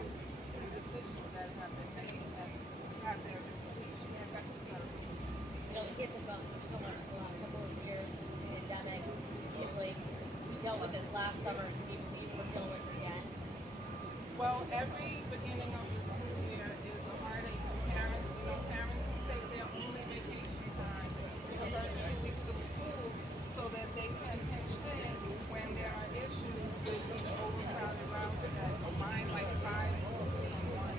and decisions that have been made that have their effects. The kids have gone through so much the last couple of years with the pandemic. It's like we dealt with this last summer. Can you believe we're dealing with it again? Well, every beginning of the school year is a heartache for parents. We know parents who take their only vacation time the first 2 weeks of school so that they can pinch in when there are issues with these overcrowded routes that combine like five schools in one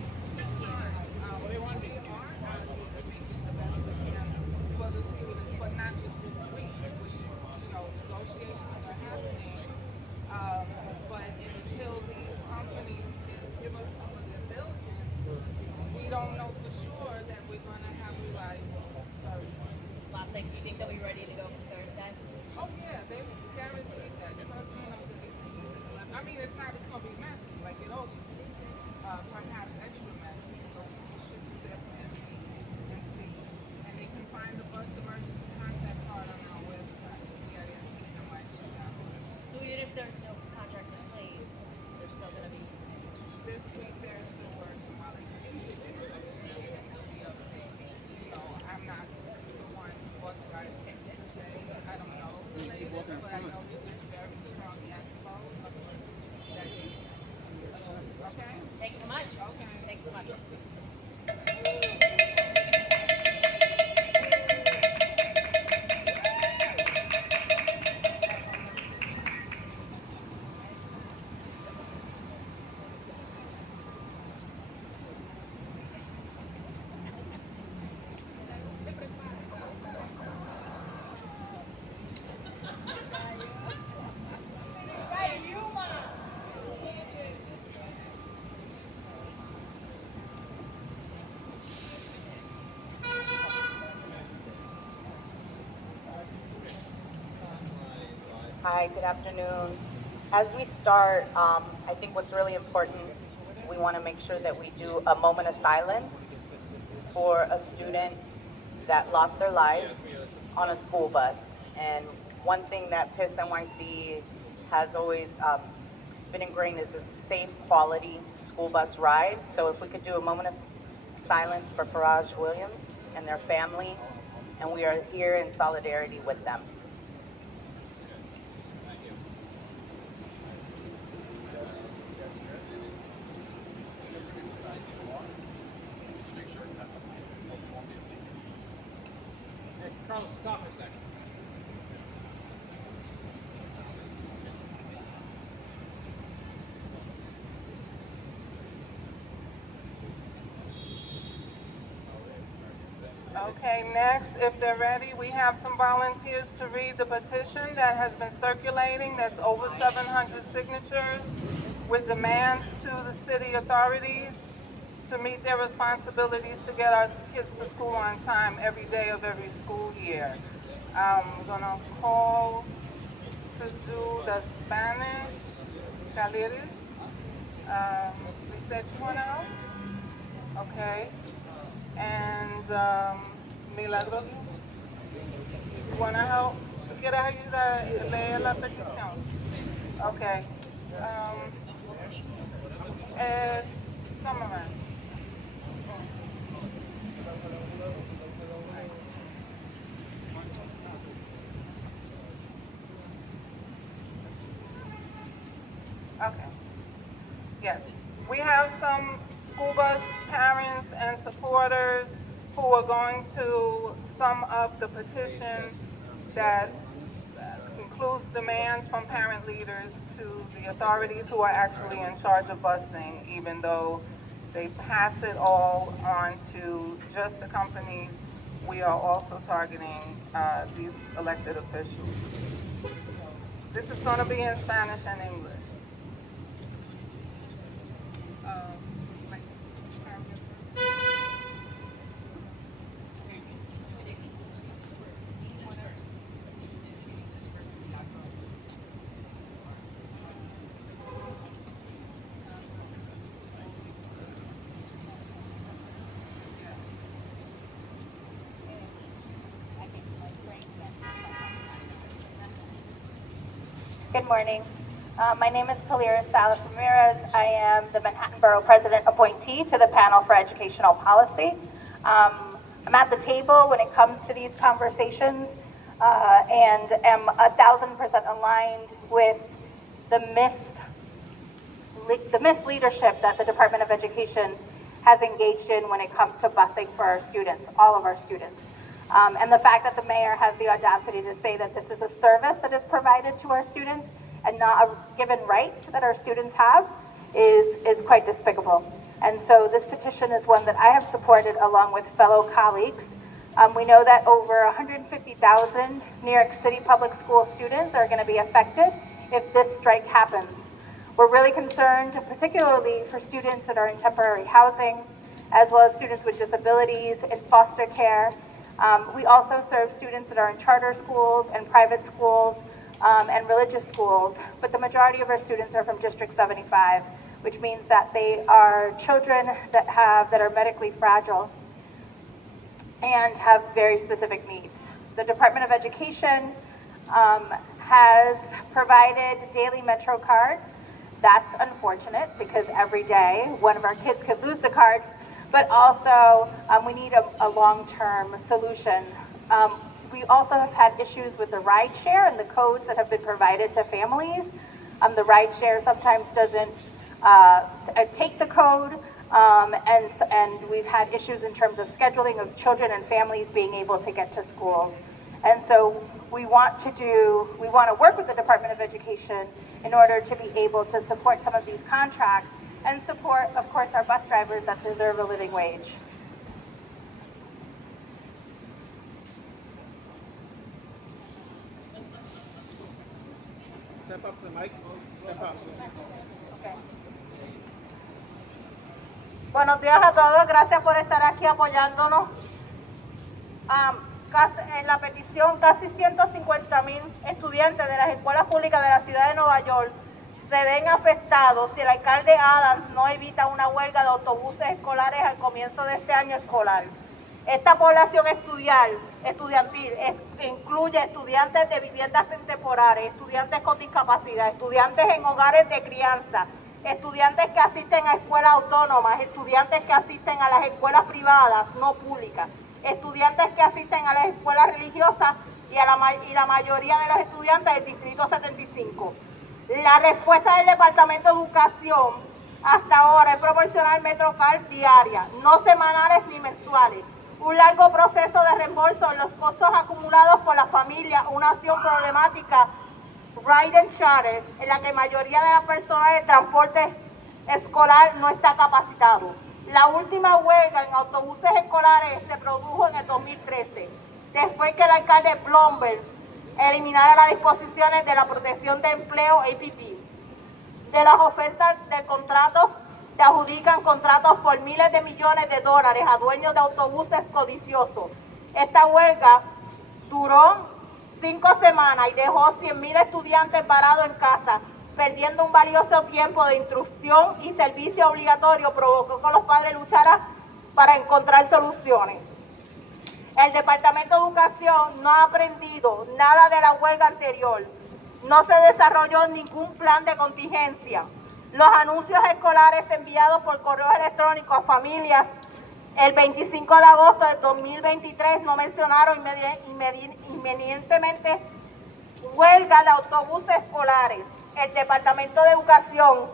time. We are out here making the best we can for the students, but not just this week, which is, negotiations are happening. But until these companies give us some of their billions, we don't know for sure that we're going to have realized service. Last thing, do you think they'll be ready to go for Thursday? Oh yeah, they guaranteed that. The president of the DT. I mean, it's going to be messy, like it always is. Perhaps extra messy. So people should do their plans and see. And they can find the bus emergency contact card on our website. So even if there's no contract in place, there's still going to be. This week they're still working while they continue to the updates. I'm not the one authorized to say. I don't know the latest, but I know that there's very strong expo of that is. Okay? Thanks so much. Okay. Thanks so much. Hi, good afternoon. As we start, I think what's really important, we want to make sure that we do a moment of silence for a student that lost their life on a school bus. And one thing that PIS NYC has always been ingrained is a safe, quality school bus ride. So if we could do a moment of silence for Faraj Williams and their family, and we are here in solidarity with them. Carlos, stop for a second. Okay, next, if they're ready, we have some volunteers to read the petition that has been circulating. That's over 700 signatures with demands to the city authorities to meet their responsibilities to get our kids to school on time every day of every school year. I'm gonna call to do the Spanish. Galeris. Lisette, you wanna help? Okay. And Milagros, you wanna help? ¿Quieres ayudar a leer la petición? Okay. Summerman. Okay. Yes. We have some school bus parents and supporters who are going to sum up the petition that includes demands from parent leaders to the authorities who are actually in charge of busing, even though they pass it all on to just the companies. We are also targeting these elected officials. This is going to be in Spanish and English. Good morning. My name is Talia Salas Ramirez. I am the Manhattan Borough President appointee to the panel for educational policy. I'm at the table when it comes to these conversations and am 1,000% aligned with the misleadership that the Department of Education has engaged in when it comes to busing for our students, all of our students. And the fact that the mayor has the audacity to say that this is a service that is provided to our students and not a given right that our students have is quite despicable. And so this petition is one that I have supported along with fellow colleagues. We know that over 150,000 New York City public school students are going to be affected if this strike happens. We're really concerned, particularly for students that are in temporary housing, as well as students with disabilities in foster care. We also serve students that are in charter schools and private schools and religious schools, but the majority of our students are from District 75, which means that they are children that are medically fragile and have very specific needs. The Department of Education has provided daily Metro cards. That's unfortunate because every day one of our kids could lose the cards, but also we need a long-term solution. We also have had issues with the ride share and the codes that have been provided to families. The ride share sometimes doesn't take the code, and we've had issues in terms of scheduling of children and families being able to get to schools. And so we want to work with the Department of Education in order to be able to support some of these contracts and support, of course, our bus drivers that deserve a living wage. Step up to the mic. Step up. Buenos días a todos, gracias por estar aquí apoyándonos. En la petición, casi 150,000 estudiantes de las escuelas públicas de la ciudad de Nueva York se ven afectados si el alcalde Adams no evita una huelga de autobuses escolares al comienzo de este año escolar. Esta población estudiantil incluye estudiantes de viviendas temporales, estudiantes con discapacidad, estudiantes en hogares de crianza, estudiantes que asisten a escuelas autónomas, estudiantes que asisten a las escuelas privadas, no públicas, estudiantes que asisten a las escuelas religiosas y la mayoría de los estudiantes del Distrito 75. La respuesta del Departamento de Educación hasta ahora es proporcionar MetroCard diaria, no semanales ni mensuales. Un largo proceso de reembolso en los costos acumulados por la familia, una acción problemática Ride and Charter, en la que la mayoría de las personas de transporte escolar no está capacitado. La última huelga en autobuses escolares se produjo en el 2013, después que el alcalde Bloomberg eliminara las disposiciones de la protección de empleo APP. De las ofertas de contratos, se adjudican contratos por miles de millones de dólares a dueños de autobuses codiciosos. Esta huelga duró 5 semanas y dejó 100,000 estudiantes varados en casa, perdiendo un valioso tiempo de instrucción y servicio obligatorio. Provocó que los padres lucharan para encontrar soluciones. El Departamento de Educación no ha aprendido nada de la huelga anterior. No se desarrolló ningún plan de contingencia. Los anuncios escolares enviados por correo electrónico a familias el 25 de agosto de 2023 no mencionaron inmediatamente huelga de autobuses escolares. El Departamento de Educación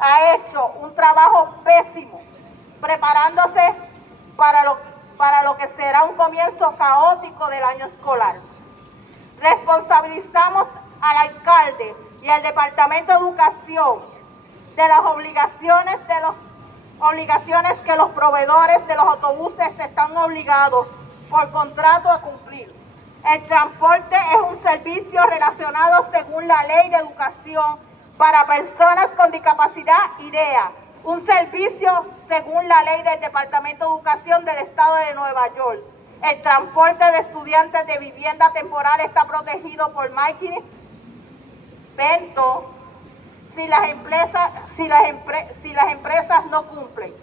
ha hecho un trabajo pésimo preparándose para lo que será un comienzo caótico del año escolar. Responsabilizamos al alcalde y al Departamento de Educación de las obligaciones que los proveedores de los autobuses están obligados por contrato a cumplir. El transporte es un servicio relacionado según la Ley de Educación para personas con discapacidad IDEA, un servicio según la ley del Departamento de Educación del Estado de Nueva York. El transporte de estudiantes de vivienda temporal está protegido por Mikey Bento si las empresas no cumplen.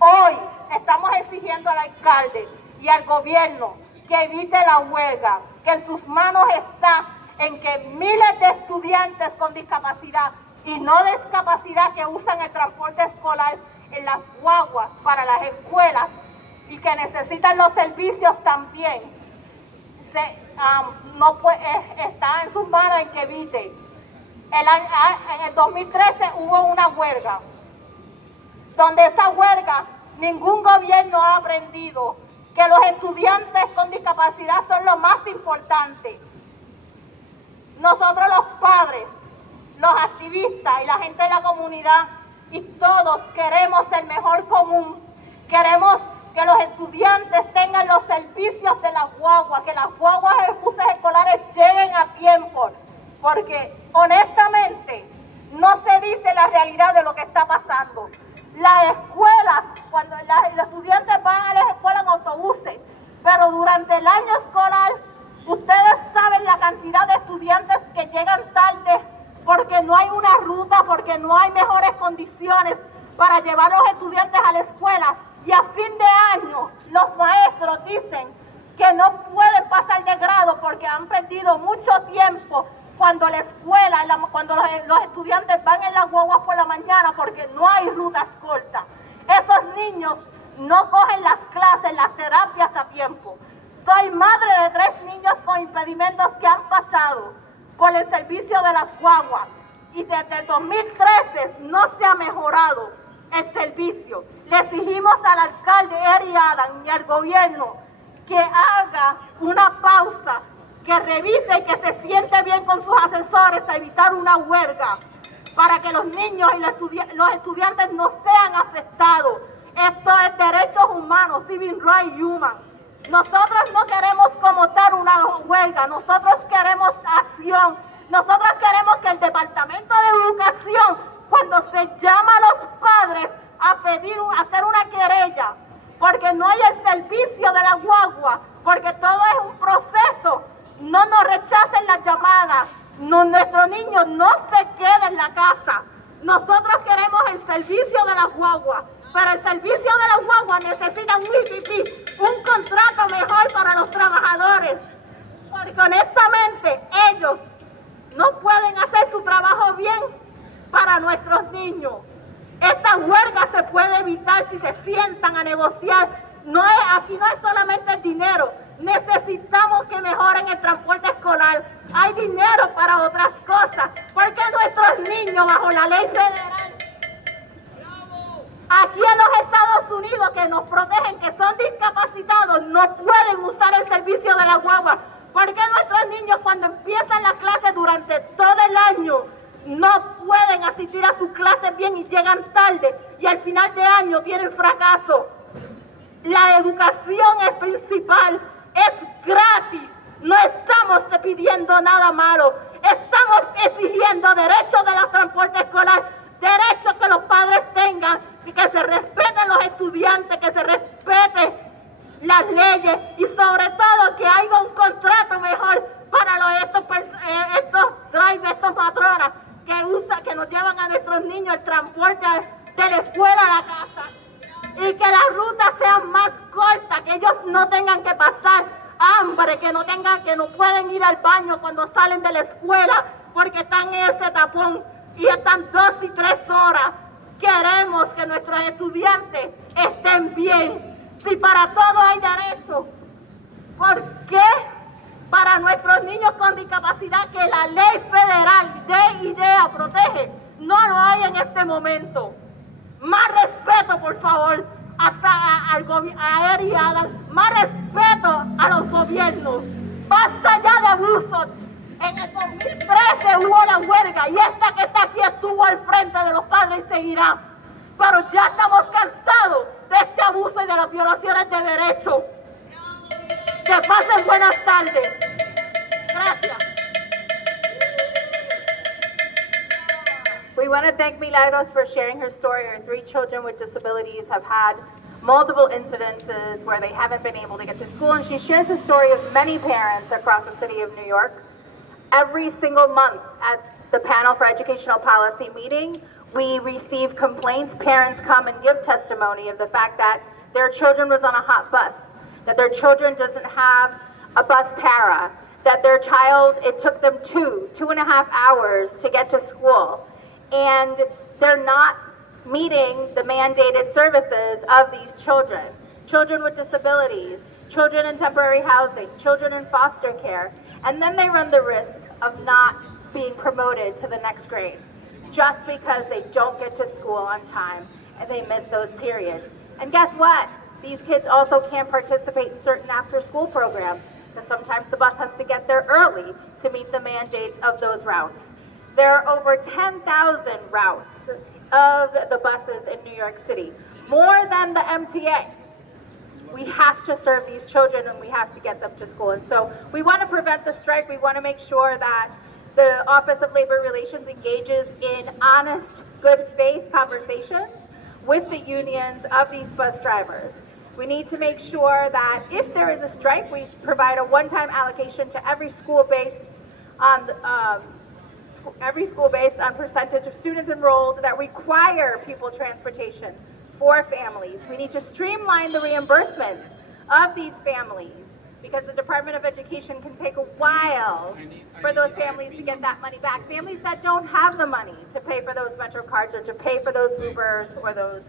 Hoy estamos exigiendo al alcalde y al gobierno que evite la huelga, que en sus manos está en que miles de estudiantes con discapacidad y no de discapacidad que usan el transporte escolar en las guaguas para las escuelas y que necesitan los servicios también, está en sus manos en que evite. En el 2013 hubo una huelga, donde esa huelga ningún gobierno ha aprendido que los estudiantes con discapacidad son lo más importante. Nosotros los padres, los activistas y la gente de la comunidad y todos queremos el mejor común. Queremos que los estudiantes tengan los servicios de las guaguas, que las guaguas de buses escolares lleguen a tiempo, porque honestamente no se dice la realidad de lo que está pasando. Las escuelas, cuando los estudiantes van a las escuelas en autobuses, pero durante el año escolar, ustedes saben la cantidad de estudiantes que llegan tarde porque no hay una ruta, porque no hay mejores condiciones para llevar a los estudiantes a la escuela. Y a fin de año, los maestros dicen que no pueden pasar de grado porque han perdido mucho tiempo cuando la escuela, cuando los estudiantes van en las guaguas por la mañana porque no hay rutas cortas. Esos niños no cogen las clases, las terapias a tiempo. Soy madre de 3 niños con impedimentos que han pasado por el servicio de las guaguas y desde el 2013 no se ha mejorado el servicio. Le exigimos al alcalde Eri Adams y al gobierno que haga una pausa, que revise y que se siente bien con sus asesores a evitar una huelga para que los niños y los estudiantes no sean afectados. Esto es derechos humanos, civil rights human. Nosotros no queremos como tal una huelga, nosotros queremos acción. Nosotros queremos que el Departamento de Educación, cuando se llama a los padres a pedir, a hacer una querella, porque no hay el servicio de la guagua, porque todo es un proceso, no nos rechacen las llamadas, nuestro niño no se quede en la casa. Nosotros queremos el servicio de la guagua, pero el servicio de la guagua necesita un contrato mejor para los trabajadores, porque honestamente ellos no pueden hacer su trabajo bien para nuestros niños. Esta huelga se puede evitar si se sientan a negociar. Aquí no es solamente el dinero, necesitamos que mejoren el transporte escolar. Hay dinero para otras cosas, porque nuestros niños bajo la ley federal, aquí en los Estados Unidos que nos protegen, que son discapacitados, no pueden usar el servicio de la guagua. Porque nuestros niños cuando empiezan las clases durante todo el año no pueden asistir a sus clases bien y llegan tarde y al final de año tienen fracaso. La educación es principal, es gratis, no estamos pidiendo nada malo, estamos exigiendo derechos de los transportes escolar, derechos que los padres tengan y que se respeten los estudiantes, que se respeten las leyes y sobre todo que haya un contrato mejor para estos drivers, estos matronas que nos llevan a nuestros niños el transporte de la escuela a la casa y que las rutas sean más cortas, que ellos no tengan que pasar hambre, que no pueden ir al baño cuando salen de la escuela porque están en ese tapón y están 2 y 3 horas. Queremos que nuestros estudiantes estén bien. Si para todo hay derecho, ¿por qué para nuestros niños con discapacidad que la ley federal de IDEA protege no lo hay en este momento? Más respeto, por favor, a Eri Adams, más respeto a los gobiernos. Basta ya de abusos. En el 2013 hubo la huelga y esta que está aquí estuvo al frente de los padres y seguirá. Pero ya estamos cansados de este abuso y de las violaciones de derechos. Que pasen buenas tardes. Gracias. We want to thank Milagros for sharing her story. Her 3 children with disabilities have had multiple incidences where they haven't been able to get to school, and she shares the story of many parents across the city of New York. Every single month at the Panel for Educational Policy meeting, we receive complaints. Parents come and give testimony of the fact that their children was on a hot bus, that their children doesn't have a bus para, that their child, it took them 2.5 hours to get to school. and they're not meeting the mandated services of these children. Children with disabilities, children in temporary housing, children in foster care, and then they run the risk of not being promoted to the next grade just because they don't get to school on time and they miss those periods. And guess what? These kids also can't participate in certain after-school programs because sometimes the bus has to get there early to meet the mandates of those routes. There are over 10,000 routes of the buses in New York City, more than the MTA. We have to serve these children and we have to get them to school. And so we want to prevent the strike. We want to make sure that the Office of Labor Relations engages in honest, good faith conversations with the unions of these bus drivers. We need to make sure that if there is a strike, we provide a one-time allocation to every school based on percentage of students enrolled that require people transportation for families. We need to streamline the reimbursements of these families because the Department of Education can take a while for those families to get that money back. Families that don't have the money to pay for those Metro cards or to pay for those Ubers or those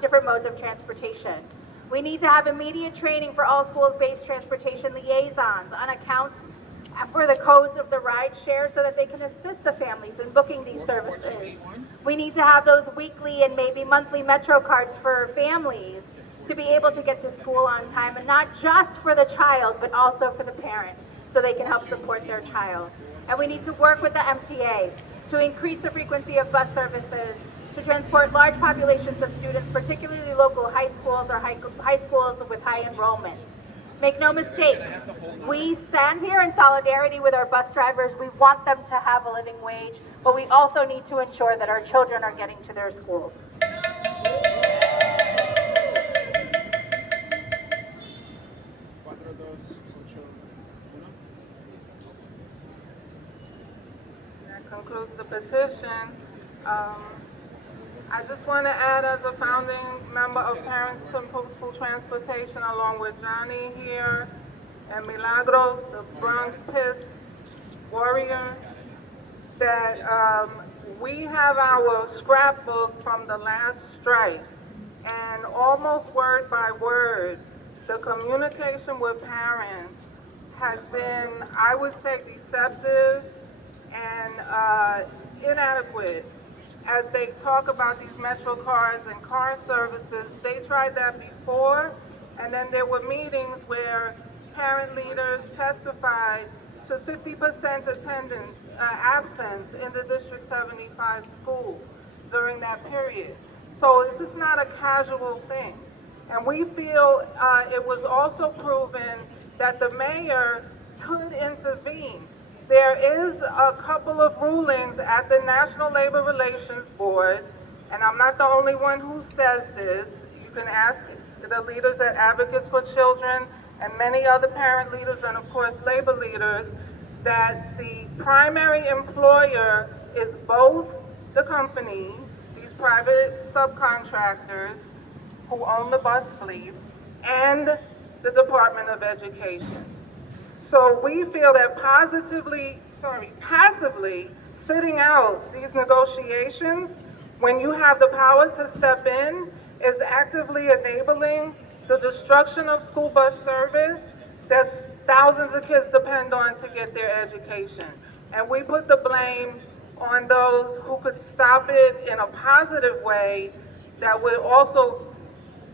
different modes of transportation. We need to have immediate training for all school-based transportation liaisons on accounts for the codes of the ride share so that they can assist the families in booking these services. We need to have those weekly and maybe monthly Metro cards for families to be able to get to school on time, and not just for the child, but also for the parent, so they can help support their child. And we need to work with the MTA to increase the frequency of bus services to transport large populations of students, particularly local high schools or high schools with high enrollments. Make no mistake, we stand here in solidarity with our bus drivers. We want them to have a living wage, but we also need to ensure that our children are getting to their schools. That concludes the petition. I just want to add, as a founding member of Parents to School Transportation, along with Johnny here and Milagros, the Bronx Pissed Warrior, that we have our scrapbook from the last strike, and almost word by word, the communication with parents has been, I would say, deceptive and inadequate. As they talk about these Metro cards and car services, they tried that before, and then there were meetings where parent leaders testified to 50% attendance, absence in the District 75 schools during that period. So this is not a casual thing. And we feel it was also proven that the mayor could intervene. There is a couple of rulings at the National Labor Relations Board, and I'm not the only one who says this. You can ask the leaders at Advocates for Children and many other parent leaders and of course labor leaders, that the primary employer is both the company, these private subcontractors who own the bus fleets, and the Department of Education. So we feel that passively sitting out these negotiations when you have the power to step in is actively enabling the destruction of school bus service that thousands of kids depend on to get their education. And we put the blame on those who could stop it in a positive way that would also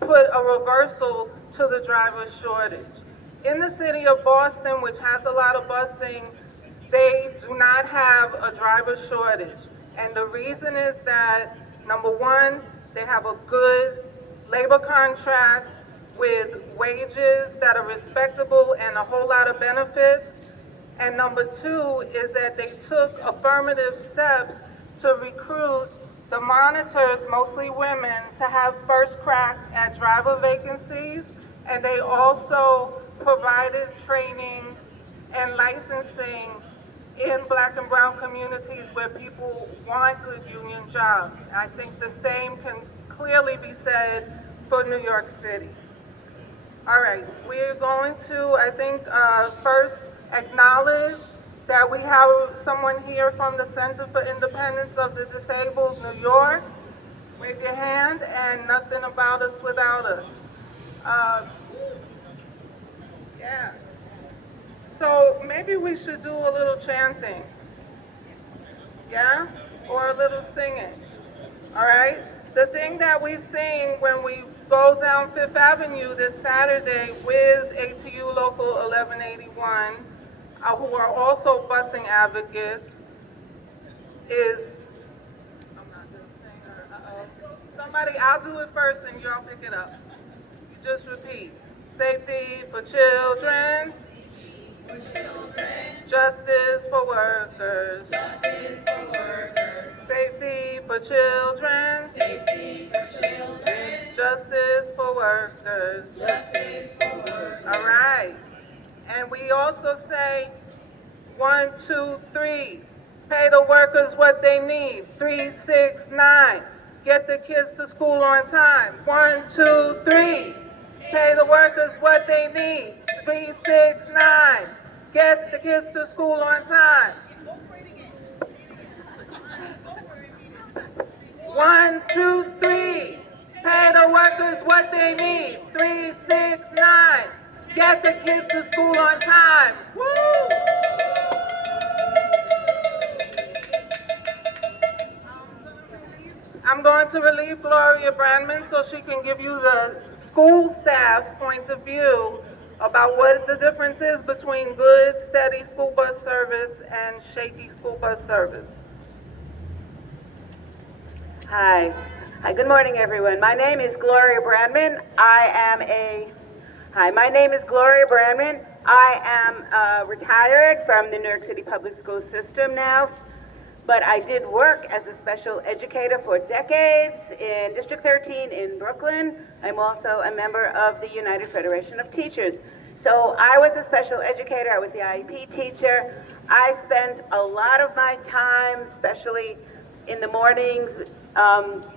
put a reversal to the driver shortage. In the city of Boston, which has a lot of busing, they do not have a driver shortage. And the reason is that, number one, they have a good labor contract with wages that are respectable and a whole lot of benefits. And number two is that they took affirmative steps to recruit the monitors, mostly women, to have first crack at driver vacancies. And they also provided training and licensing in Black and brown communities where people want good union jobs. I think the same can clearly be said for New York City. All right, we're going to, I think, first acknowledge that we have someone here from the Center for Independence of the Disabled, New York? Wave your hand, and Nothing About Us Without Us. Yeah. So maybe we should do a little chanting. Yeah? Or a little singing. All right? The thing that we sing when we go down Fifth Avenue this Saturday with ATU Local 1181, who are also busing advocates, is, I'm not gonna sing, somebody, I'll do it first and y'all pick it up. You just repeat. Safety for children. Justice for workers. Justice for workers. Safety for children. Safety for children. Justice for workers. Justice for workers. All right. And we also say 1, 2, 3. Pay the workers what they need. 3, 6, 9. Get the kids to school on time. 1, 2, 3. Pay the workers what they need. 3, 6, 9. Get the kids to school on time. 1, 2, 3. Pay the workers what they need. 3, 6, 9. Get the kids to school on time. Woo! I'm going to relieve Gloria Brandman so she can give you the school staff point of view about what the difference is between good, steady school bus service and shaky school bus service. Hi, good morning, everyone. My name is Gloria Brandman. I am retired from the New York City public school system now, but I did work as a special educator for decades in District 13 in Brooklyn. I'm also a member of the United Federation of Teachers. So I was a special educator, I was the IEP teacher. I spent a lot of my time, especially in the mornings,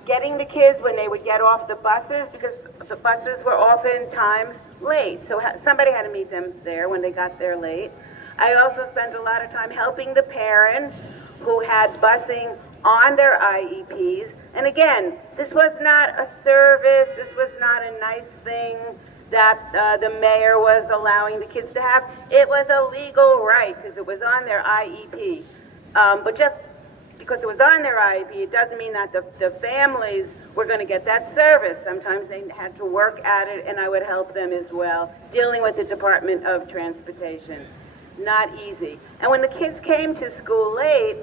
getting the kids when they would get off the buses, because the buses were oftentimes late. So somebody had to meet them there when they got there late. I also spent a lot of time helping the parents who had busing on their IEPs. And again, this was not a service, this was not a nice thing that the mayor was allowing the kids to have. It was a legal right because it was on their IEP. But just because it was on their IEP, it doesn't mean that the families were going to get that service. Sometimes they had to work at it, and I would help them as well, dealing with the Department of Transportation. Not easy. And when the kids came to school late,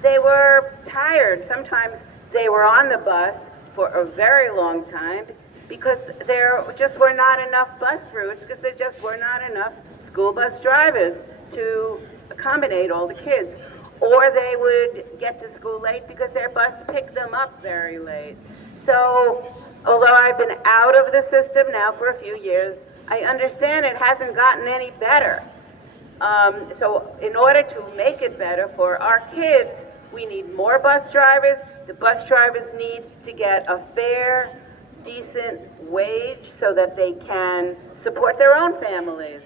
they were tired. Sometimes they were on the bus for a very long time because there just were not enough bus routes, because there just were not enough school bus drivers to accommodate all the kids. Or they would get to school late because their bus picked them up very late. So, although I've been out of the system now for a few years, I understand it hasn't gotten any better. So in order to make it better for our kids, we need more bus drivers. The bus drivers need to get a fair, decent wage so that they can support their own families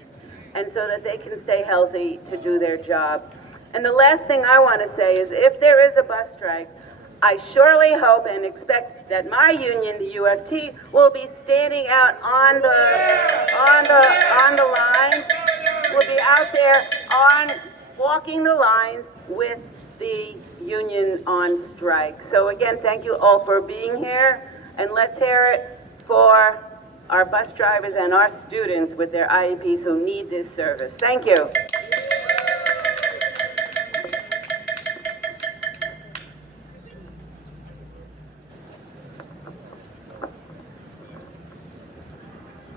and so that they can stay healthy to do their job. And the last thing I want to say is, if there is a bus strike, I surely hope and expect that my union, the UFT, will be standing out on the lines. We'll be out there walking the lines with the union on strike. So again, thank you all for being here, and let's hear it for our bus drivers and our students with their IEPs who need this service. Thank you.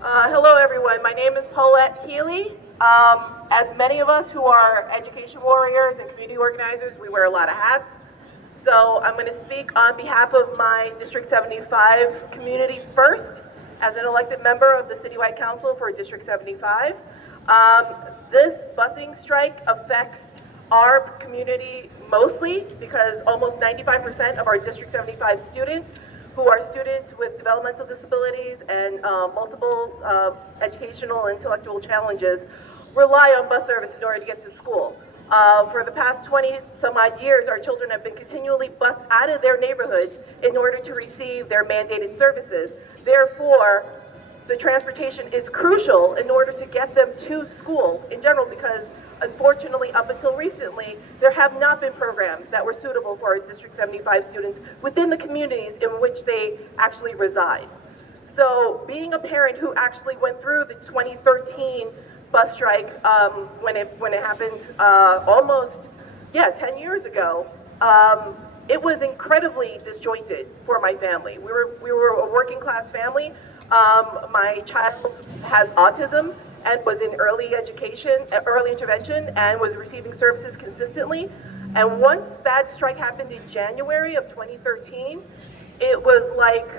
Hello everyone, my name is Paulette Healy. As many of us who are education warriors and community organizers, we wear a lot of hats. So I'm going to speak on behalf of my District 75 community first, as an elected member of the Citywide Council for District 75. This busing strike affects our community mostly because almost 95% of our District 75 students, who are students with developmental disabilities and multiple educational and intellectual challenges, rely on bus service in order to get to school. For the past 20 some odd years, our children have been continually bused out of their neighborhoods in order to receive their mandated services. Therefore, the transportation is crucial in order to get them to school in general, because unfortunately, up until recently, there have not been programs that were suitable for our District 75 students within the communities in which they actually reside. So being a parent who actually went through the 2013 bus strike when it happened almost 10 years ago, it was incredibly disjointed for my family. We were a working class family. My child has autism and was in early intervention, and was receiving services consistently. And once that strike happened in January of 2013, it was like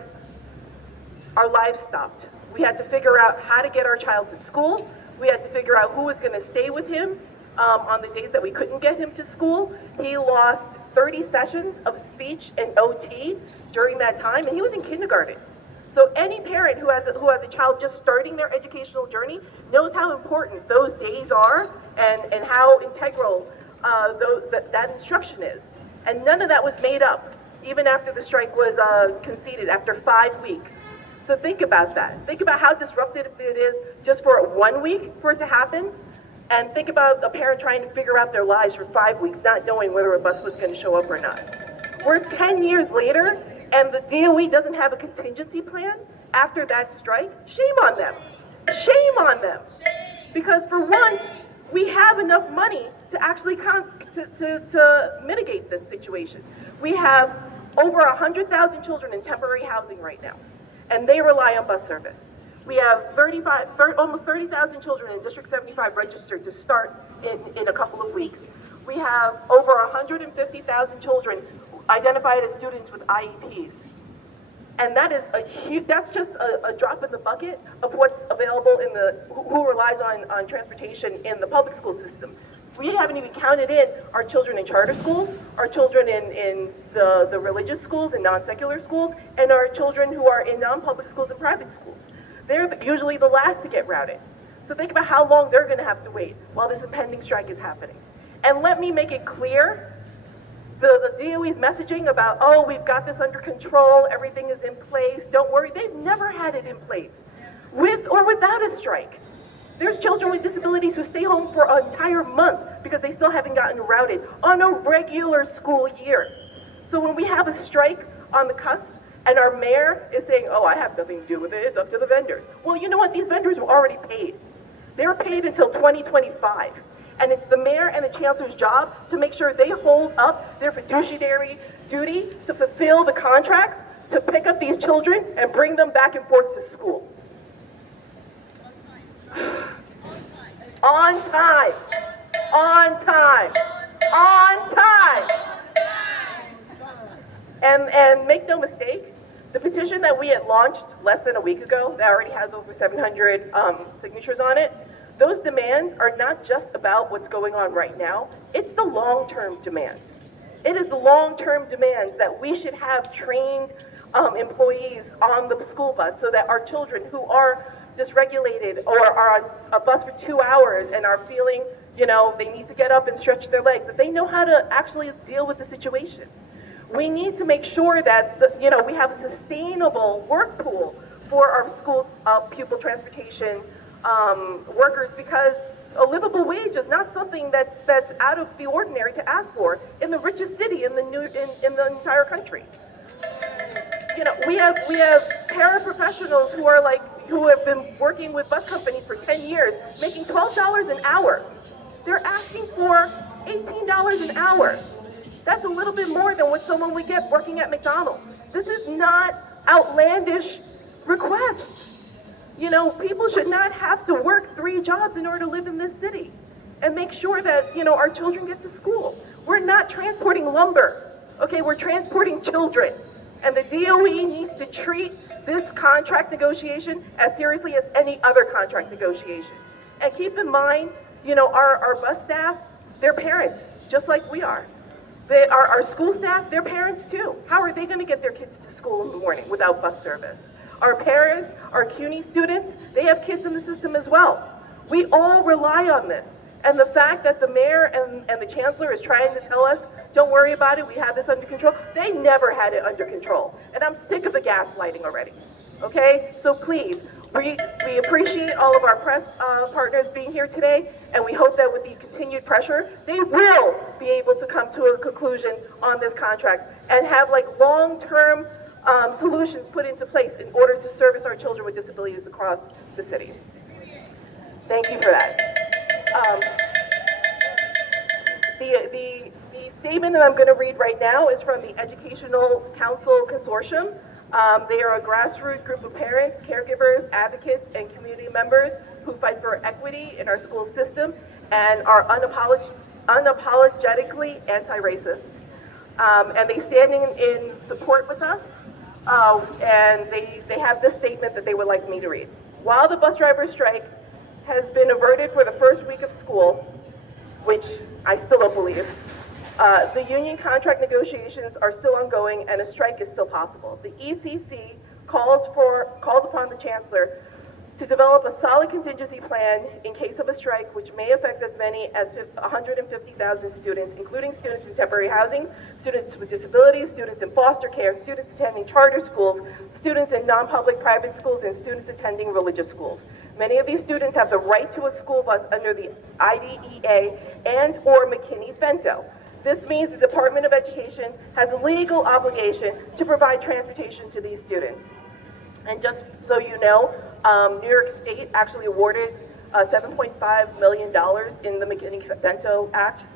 our lives stopped. We had to figure out how to get our child to school. We had to figure out who was going to stay with him on the days that we couldn't get him to school. He lost 30 sessions of speech and OT during that time, and he was in kindergarten. So any parent who has a child just starting their educational journey knows how important those days are and how integral that instruction is. And none of that was made up, even after the strike was conceded after 5 weeks. So think about that. Think about how disruptive it is just for 1 week for it to happen. And think about a parent trying to figure out their lives for 5 weeks, not knowing whether a bus was going to show up or not. We're 10 years later, and the DOE doesn't have a contingency plan after that strike. Shame on them. Shame on them. Because for once, we have enough money to actually to mitigate this situation. We have over 100,000 children in temporary housing right now, and they rely on bus service. We have almost 30,000 children in District 75 registered to start in a couple of weeks. We have over 150,000 children identified as students with IEPs. And that is that's just a drop in the bucket of what's available who relies on transportation in the public school system. We haven't even counted in our children in charter schools, our children in the religious schools and non-secular schools, and our children who are in non-public schools and private schools. They're usually the last to get routed. So think about how long they're gonna have to wait while this impending strike is happening. And let me make it clear, the DOE's messaging about, oh, we've got this under control, everything is in place, don't worry, they've never had it in place, with or without a strike. There's children with disabilities who stay home for an entire month because they still haven't gotten routed on a regular school year. So when we have a strike on the cusp and our mayor is saying, oh, I have nothing to do with it, it's up to the vendors. Well, you know what, these vendors were already paid. They were paid until 2025. And it's the mayor and the chancellor's job to make sure they hold up their fiduciary duty to fulfill the contracts, to pick up these children and bring them back and forth to school. On time. On time. On time. And make no mistake, the petition that we had launched less than a week ago, that already has over 700 signatures on it, those demands are not just about what's going on right now, it's the long-term demands. It is the long-term demands that we should have trained employees on the school bus so that our children who are dysregulated or are on a bus for 2 hours and are feeling, they need to get up and stretch their legs, that they know how to actually deal with the situation. We need to make sure that we have a sustainable work pool for our school pupil transportation workers, because a livable wage is not something that's out of the ordinary to ask for in the richest city in the entire country. We have paraprofessionals who have been working with bus companies for 10 years, making $12 an hour. They're asking for $18 an hour. That's a little bit more than what someone would get working at McDonald's. This is not outlandish requests. People should not have to work 3 jobs in order to live in this city and make sure that, our children get to school. We're not transporting lumber, okay? We're transporting children. And the DOE needs to treat this contract negotiation as seriously as any other contract negotiation. And keep in mind, our bus staff, they're parents, just like we are. Our school staff, they're parents too. How are they gonna get their kids to school in the morning without bus service? Our parents, our CUNY students, they have kids in the system as well. We all rely on this. And the fact that the mayor and the chancellor is trying to tell us, don't worry about it, we have this under control, they never had it under control. And I'm sick of the gaslighting already, okay? So please, we appreciate all of our press partners being here today, and we hope that with the continued pressure, they will be able to come to a conclusion on this contract and have like long-term solutions put into place in order to service our children with disabilities across the city. Thank you for that. The statement that I'm going to read right now is from the Educational Council Consortium. They are a grassroots group of parents, caregivers, advocates, and community members who fight for equity in our school system and are unapologetically anti-racist. And they stand in support with us, and they have this statement that they would like me to read. While the bus driver strike has been averted for the first week of school, which I still don't believe, the union contract negotiations are still ongoing and a strike is still possible. The ECC calls upon the chancellor to develop a solid contingency plan in case of a strike, which may affect as many as 150,000 students, including students in temporary housing, students with disabilities, students in foster care, students attending charter schools, students in non-public private schools, and students attending religious schools. Many of these students have the right to a school bus under the IDEA and/or McKinney-Vento. This means the Department of Education has a legal obligation to provide transportation to these students. And just so you know, New York State actually awarded $7.5 million in the McKinney-Vento Act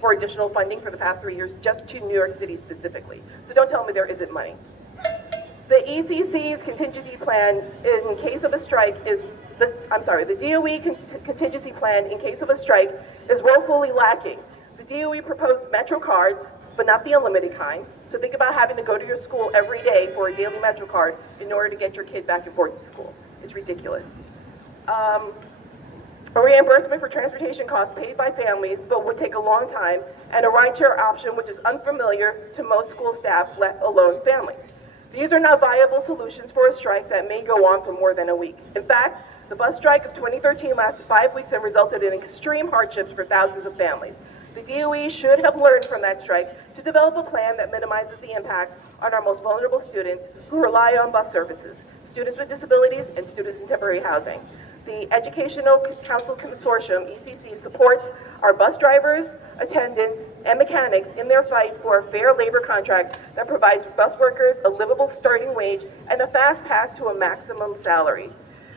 for additional funding for the past 3 years, just to New York City specifically. So don't tell me there isn't money. The ECC's contingency plan in case of a strike the DOE contingency plan in case of a strike is woefully lacking. The DOE proposed Metro cards, but not the unlimited kind. So think about having to go to your school every day for a daily Metro card in order to get your kid back and forth to school. It's ridiculous. A reimbursement for transportation costs paid by families, but would take a long time, and a rideshare option which is unfamiliar to most school staff, let alone families. These are not viable solutions for a strike that may go on for more than a week. In fact, the bus strike of 2013 lasted 5 weeks and resulted in extreme hardships for thousands of families. The DOE should have learned from that strike to develop a plan that minimizes the impact on our most vulnerable students who rely on bus services, students with disabilities, and students in temporary housing. The Educational Council Consortium, ECC, supports our bus drivers, attendants, and mechanics in their fight for a fair labor contract that provides bus workers a livable starting wage and a fast path to a maximum salary.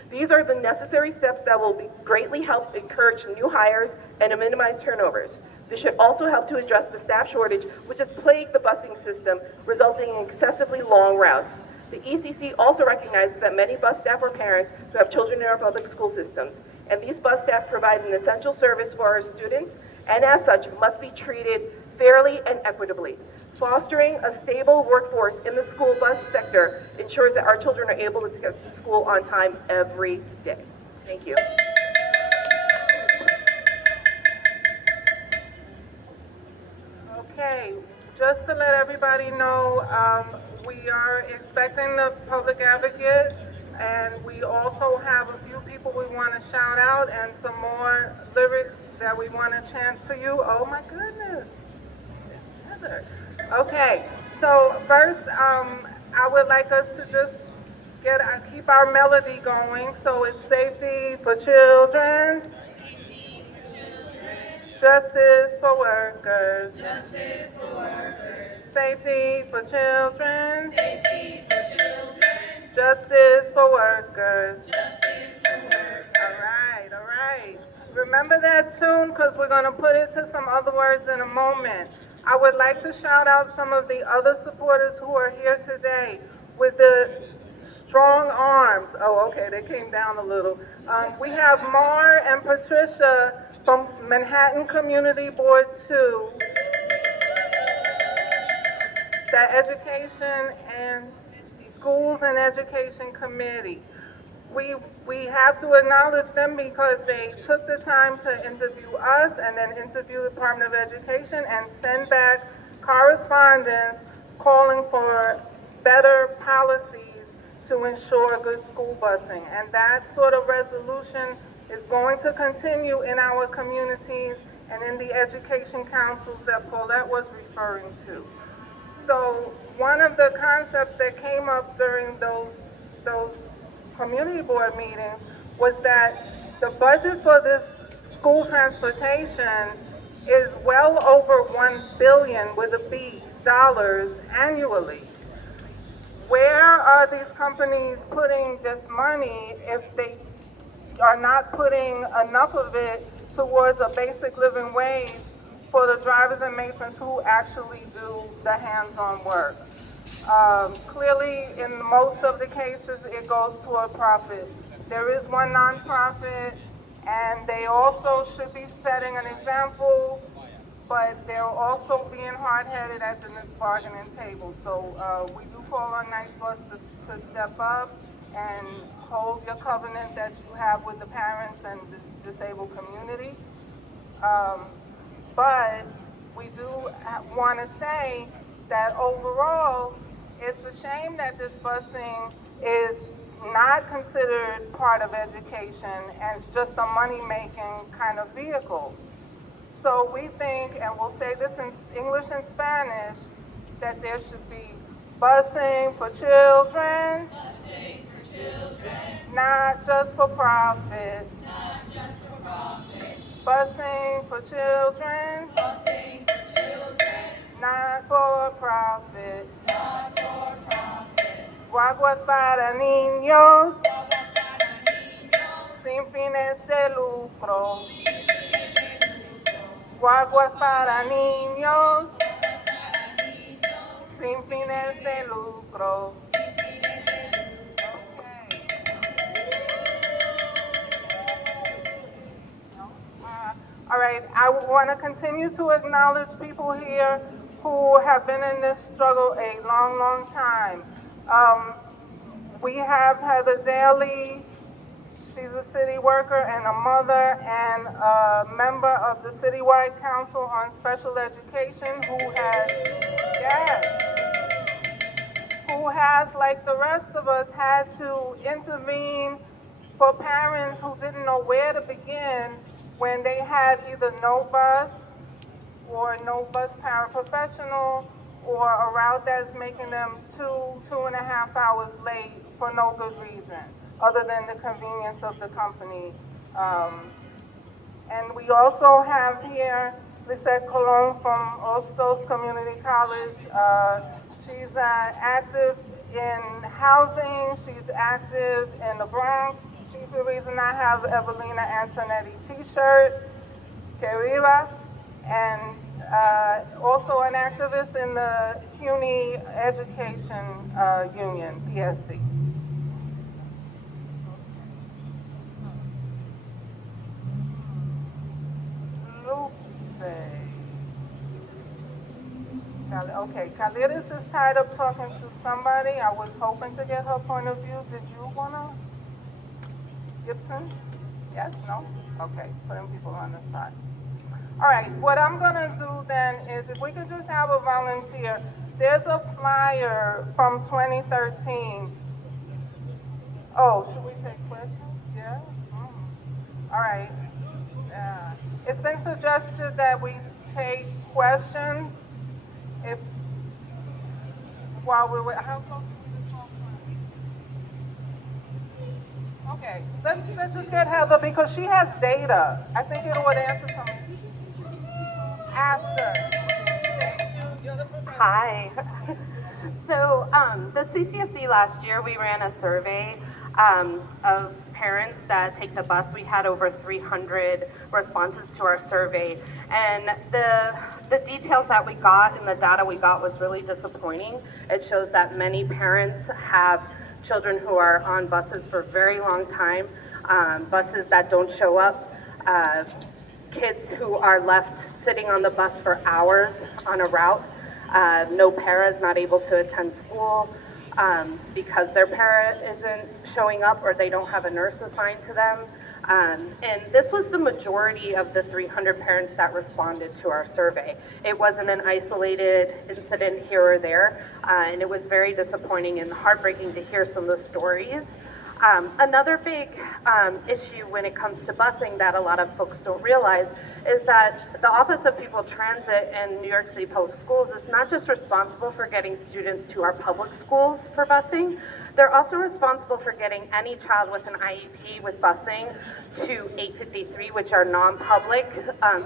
These are the necessary steps that will greatly help encourage new hires and to minimize turnovers. This should also help to address the staff shortage, which has plagued the busing system, resulting in excessively long routes. The ECC also recognizes that many bus staff are parents who have children in our public school systems, and these bus staff provide an essential service for our students, and as such, must be treated fairly and equitably. Fostering a stable workforce in the school bus sector ensures that our children are able to get to school on time every day. Thank you. Okay, just to let everybody know, we are expecting the public advocate, and we also have a few people we want to shout out and some more lyrics that we want to chant to you. Oh my goodness. Heather. Okay, so first, I would like us to just keep our melody going. So it's safety for children. Justice for workers. Justice for workers. Safety for children. Safety for children. Justice for workers. Justice for workers. All right. Remember that tune, because we're going to put it to some other words in a moment. I would like to shout out some of the other supporters who are here today with the strong arms. Oh, okay, they came down a little. We have Mar and Patricia from Manhattan Community Board 2, the Education and Schools and Education Committee. We have to acknowledge them because they took the time to interview us and then interview the Department of Education and send back correspondence calling for better policies to ensure good school busing. And that sort of resolution is going to continue in our communities and in the education councils that Paulette was referring to. So one of the concepts that came up during those community board meetings was that the budget for this school transportation is well over $1 billion with a B dollars annually. Where are these companies putting this money if they are not putting enough of it towards a basic living wage for the drivers and matrons who actually do the hands-on work? Clearly, in most of the cases, it goes toward profit. There is one nonprofit, and they also should be setting an example, but they're also being hard-headed at the bargaining table. So we do call on Nice Bus to step up and hold your covenant that you have with the parents and the disabled community. But we do want to say that overall, it's a shame that this busing is not considered part of education and it's just a money-making kind of vehicle. So we think, and we'll say this in English and Spanish, that there should be busing for children, not just for profit. Busing for children, not for profit. Guaguas para niños, sin fines de lucro. Guaguas para niños, sin fines de lucro. All right, I want to continue to acknowledge people here who have been in this struggle a long, long time. We have Heather Daly. She's a city worker and a mother and a member of the Citywide Council on Special Education who has, like the rest of us, had to intervene for parents who didn't know where to begin when they had either no bus or no bus paraprofessional or a route that's making them 2.5 hours late for no good reason, other than the convenience of the company. And we also have here Lisette Colon from Ostos Community College. She's active in housing, she's active in the Bronx. She's the reason I have Evelina Antonetti t-shirt, que viva, and also an activist in the CUNY Education Union, PSC. Okay, Caliris is tied up talking to somebody. I was hoping to get her point of view. Did you wanna? Gibson? Yes? No? Okay, putting people on the spot. All right, what I'm gonna do then is if we could just have a volunteer. There's a flyer from 2013. Oh, should we take questions? Yeah? All right. It's been suggested that we take questions while we're waiting. How close are we to 12:20? Okay, let's just get Heather because she has data. I think it would answer something. After. You're the professor. Hi. So the CCSE last year, we ran a survey of parents that take the bus. We had over 300 responses to our survey. And the details that we got and the data we got was really disappointing. It shows that many parents have children who are on buses for a very long time, buses that don't show up, kids who are left sitting on the bus for hours on a route, no paras not able to attend school because their para isn't showing up or they don't have a nurse assigned to them. And this was the majority of the 300 parents that responded to our survey. It wasn't an isolated incident here or there, and it was very disappointing and heartbreaking to hear some of the stories. Another big issue when it comes to busing that a lot of folks don't realize is that the Office of People Transit in New York City Public Schools is not just responsible for getting students to our public schools for busing, they're also responsible for getting any child with an IEP with busing to 853, which are non-public,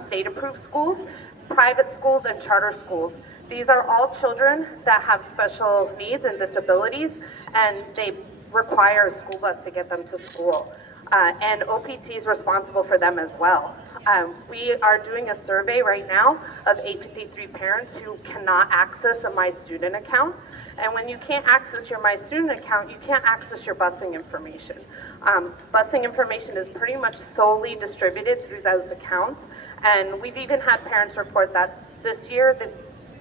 state-approved schools, private schools, and charter schools. These are all children that have special needs and disabilities, and they require a school bus to get them to school. And OPT is responsible for them as well. We are doing a survey right now of 853 parents who cannot access a My Student account. And when you can't access your My Student account, you can't access your busing information. Busing information is pretty much solely distributed through those accounts. And we've even had parents report that this year,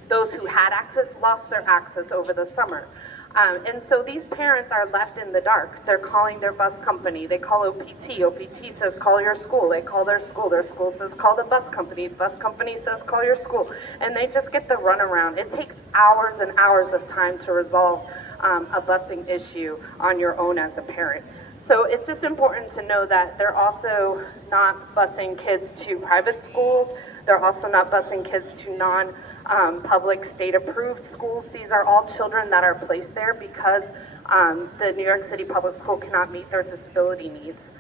those who had access lost their access over the summer. And so these parents are left in the dark. They're calling their bus company. They call OPT. OPT says, call your school. They call their school. Their school says, call the bus company. The bus company says, call your school. And they just get the runaround. It takes hours and hours of time to resolve a busing issue on your own as a parent. So it's just important to know that they're also not busing kids to private schools. They're also not busing kids to non-public state-approved schools. These are all children that are placed there because the New York City Public School cannot meet their disability needs.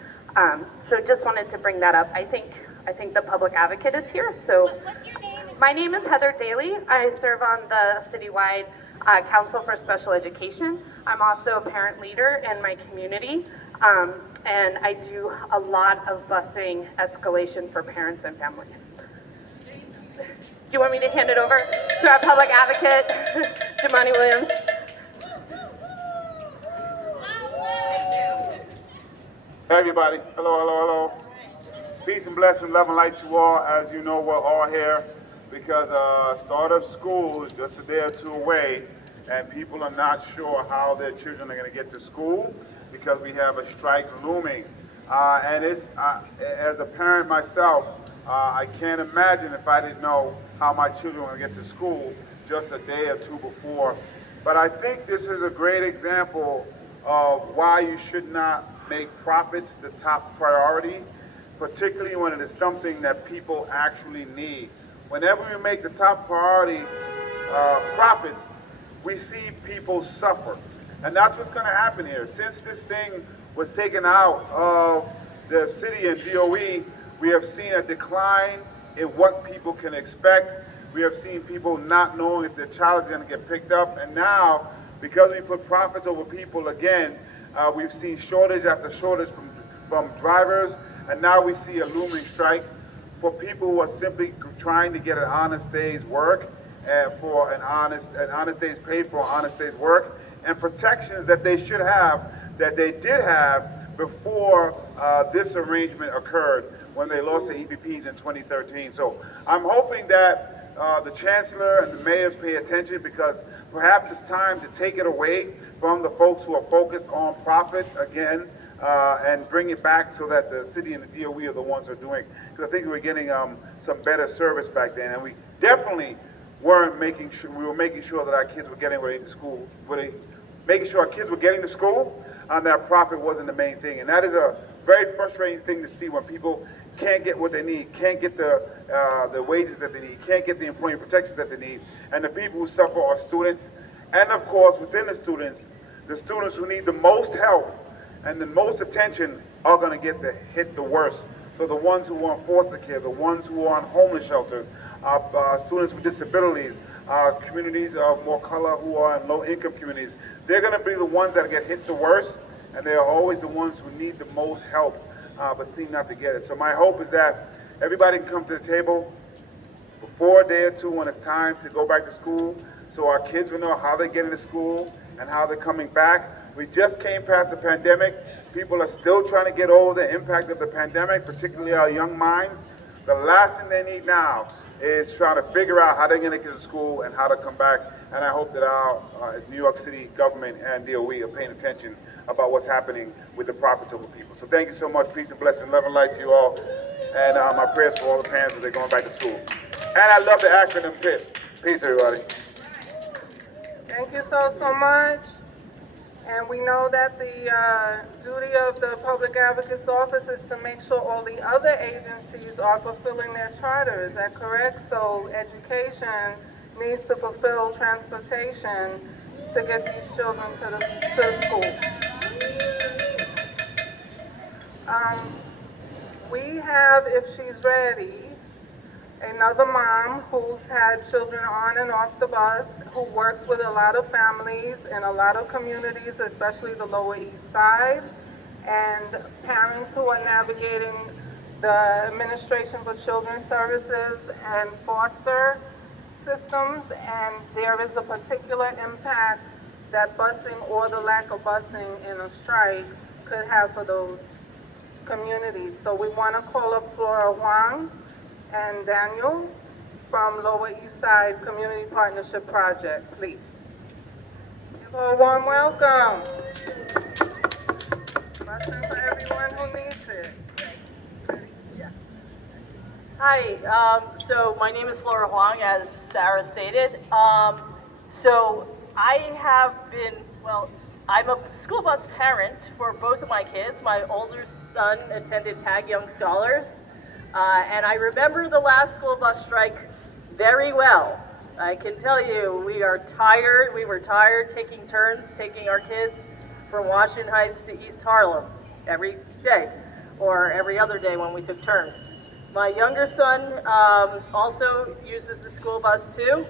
So just wanted to bring that up. I think the public advocate is here. So What's your name? my name is Heather Daly. I serve on the citywide Council for Special Education. I'm also a parent leader in my community. And I do a lot of busing escalation for parents and families. Do you want me to hand it over to our public advocate, Jamani Williams? Hey everybody, hello. Peace and blessing, love and light to all. As you know, we're all here because start of school is just a day or two away, and people are not sure how their children are going to get to school because we have a strike looming. And it's, as a parent myself, I can't imagine if I didn't know how my children were going to get to school just a day or two before. But I think this is a great example of why you should not make profits the top priority, particularly when it is something that people actually need. Whenever we make the top priority profits, we see people suffer. And that's what's going to happen here. Since this thing was taken out of the city and DOE, we have seen a decline in what people can expect. We have seen people not knowing if their child is going to get picked up. And now, because we put profits over people again, we've seen shortage after shortage from drivers. And now we see a looming strike for people who are simply trying to get an honest day's work and for an honest day's pay for an honest day's work and protections that they should have, that they did have before this arrangement occurred when they lost the EPPs in 2013. So I'm hoping that the Chancellor and the mayors pay attention because perhaps it's time to take it away from the folks who are focused on profit again and bring it back so that the city and the DOE are the ones who are doing it. Because I think we were getting some better service back then, and we definitely weren't making sure, we were making sure that our kids were getting ready to school, making sure our kids were getting to school, and that profit wasn't the main thing. And that is a very frustrating thing to see when people can't get what they need, can't get the wages that they need, can't get the employee protections that they need. And the people who suffer are students. And of course, within the students who need the most help and the most attention are going to get hit the worst. So the ones who are in foster care, the ones who are in homeless shelters, students with disabilities, communities of more color who are in low-income communities, they're going to be the ones that get hit the worst, and they are always the ones who need the most help, but seem not to get it. So my hope is that everybody can come to the table before a day or two when it's time to go back to school, so our kids will know how they're getting to school and how they're coming back. We just came past the pandemic. People are still trying to get over the impact of the pandemic, particularly our young minds. The last thing they need now is trying to figure out how they're going to get to school and how to come back. And I hope that our New York City government and DOE are paying attention about what's happening with the profits over people. So thank you so much. Peace and blessing, love and light to you all. And my prayers for all the parents as they're going back to school. And I love the acronym PISS. Peace, everybody. Thank you so much. And we know that the duty of the Public Advocate's Office is to make sure all the other agencies are fulfilling their charter. Is that correct? So education needs to fulfill transportation to get these children to the school. We have, if she's ready, another mom who's had children on and off the bus, who works with a lot of families in a lot of communities, especially the Lower East Side, and parents who are navigating the Administration for Children's Services and foster systems, and there is a particular impact that busing or the lack of busing in a strike could have for those communities. So we want to call up Flora Huang and Daniel from Lower East Side Community Partnership Project, please. Give her a warm welcome. Busing for everyone who needs it. Hi, so my name is Flora Huang, as Sarah stated. So I have been, well, I'm a school bus parent for both of my kids. My older son attended Tag Young Scholars, and I remember the last school bus strike very well. I can tell you, we were tired taking turns, taking our kids from Washington Heights to East Harlem every day, or every other day when we took turns. My younger son also uses the school bus too,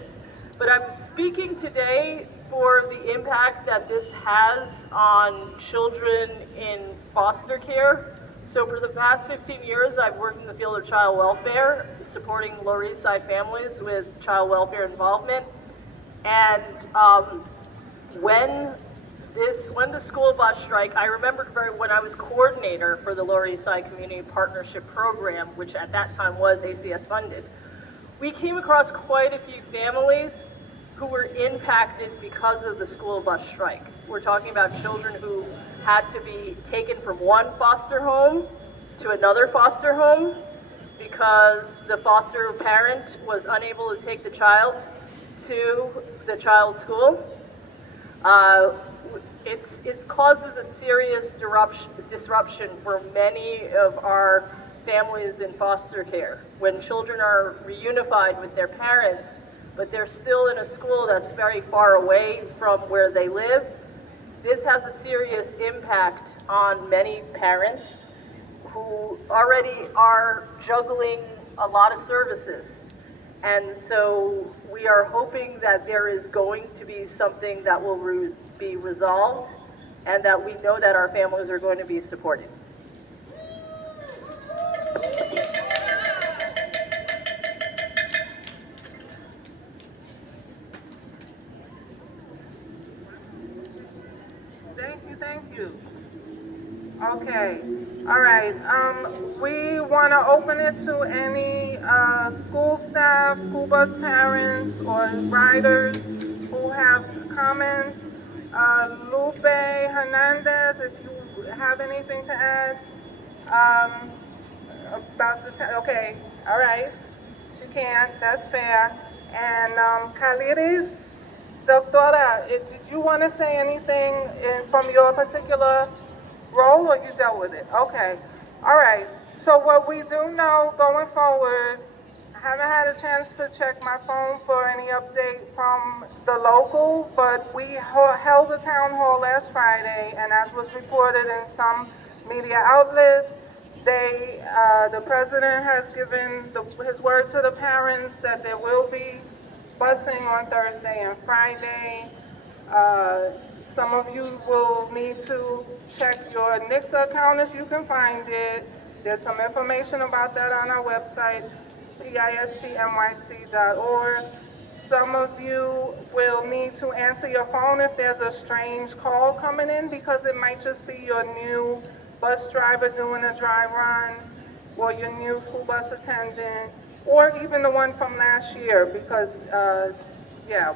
but I'm speaking today for the impact that this has on children in foster care. So for the past 15 years, I've worked in the field of child welfare, supporting Lower East Side families with child welfare involvement. And when the school bus strike, I remember when I was coordinator for the Lower East Side Community Partnership Program, which at that time was ACS funded, we came across quite a few families who were impacted because of the school bus strike. We're talking about children who had to be taken from one foster home to another foster home because the foster parent was unable to take the child to the child's school. It causes a serious disruption for many of our families in foster care. When children are reunified with their parents, but they're still in a school that's very far away from where they live, this has a serious impact on many parents who already are juggling a lot of services. And so we are hoping that there is going to be something that will be resolved and that we know that our families are going to be supported. Thank you. Okay, all right. We want to open it to any school staff, school bus parents, or riders who have comments. Lupe Hernandez, if you have anything to add about the okay, all right. She can't, that's fair. And Kaliris, Doctora, did you want to say anything from your particular role, or you dealt with it? Okay. All right. So what we do know going forward, I haven't had a chance to check my phone for any update from the local, but we held a town hall last Friday, and as was reported in some media outlets, the president has given his word to the parents that there will be busing on Thursday and Friday. Some of you will need to check your NICSA account if you can find it. There's some information about that on our website, pistnyc.org. Some of you will need to answer your phone if there's a strange call coming in, because it might just be your new bus driver doing a dry run, or your new school bus attendant, or even the one from last year, because,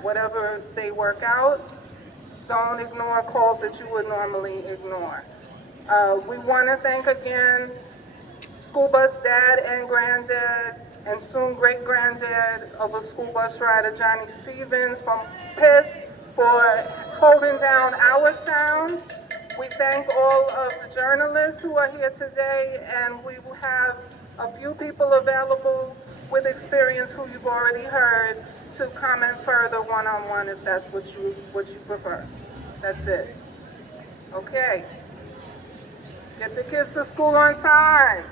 whatever they work out, don't ignore calls that you would normally ignore. We want to thank again school bus dad and granddad, and soon great-granddad of a school bus rider, Johnny Stevens from PIST, for holding down our sound. We thank all of the journalists who are here today, and we will have a few people available with experience who you've already heard to comment further one-on-one if that's what you prefer. That's it. Okay. Get the kids to school on time.